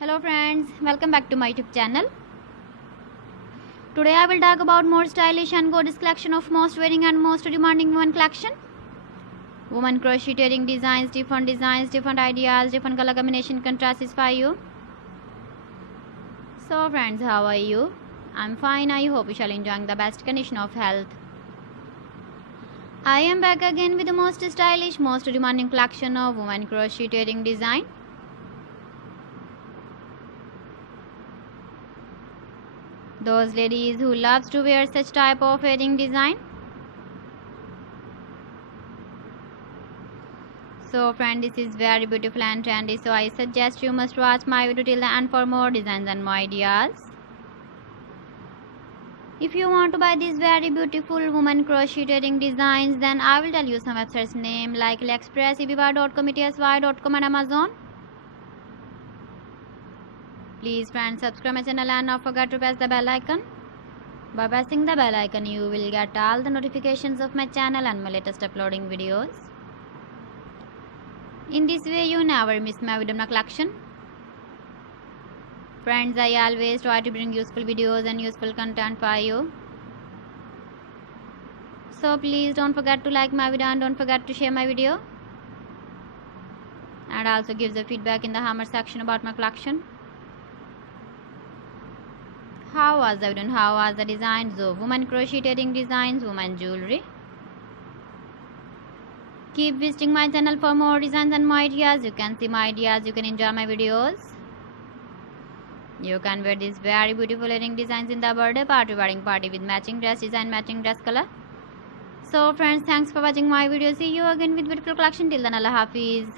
Hello friends, welcome back to my YouTube channel. Today I will talk about more stylish and gorgeous collection of most wearing and most demanding women collection. Women crocheting designs, different ideas, different color combination can satisfy you. So friends, how are you? I'm fine. I hope you shall enjoying the best condition of health. I am back again with the most stylish, most demanding collection of women crocheting design. Those ladies who loves to wear such type of wedding design. So friend, this is very beautiful and trendy, so I suggest you must watch my video till the end for more designs and more ideas. If you want to buy these very beautiful woman crocheting designs, then I will tell you some websites name like AliExpress, eBay.com, etsy.com and Amazon. Please friends, subscribe my channel and not forget to press the bell icon. By pressing the bell icon, you will get all the notifications of my channel and my latest uploading videos. In this way, you never miss my video collection. Friends, I always try to bring useful videos and useful content for you. So please don't forget to like my video and don't forget to share my video. And also give the feedback in the comment section about my collection. How was the video and how was the designs of women crocheting designs, women jewelry? Keep visiting my channel for more designs and more ideas. You can see my ideas, you can enjoy my videos. You can wear these very beautiful wedding designs in the birthday party, wedding party with matching dress design, matching dress color. So friends, thanks for watching my video. See you again with beautiful collection. Till then, Allah Hafiz.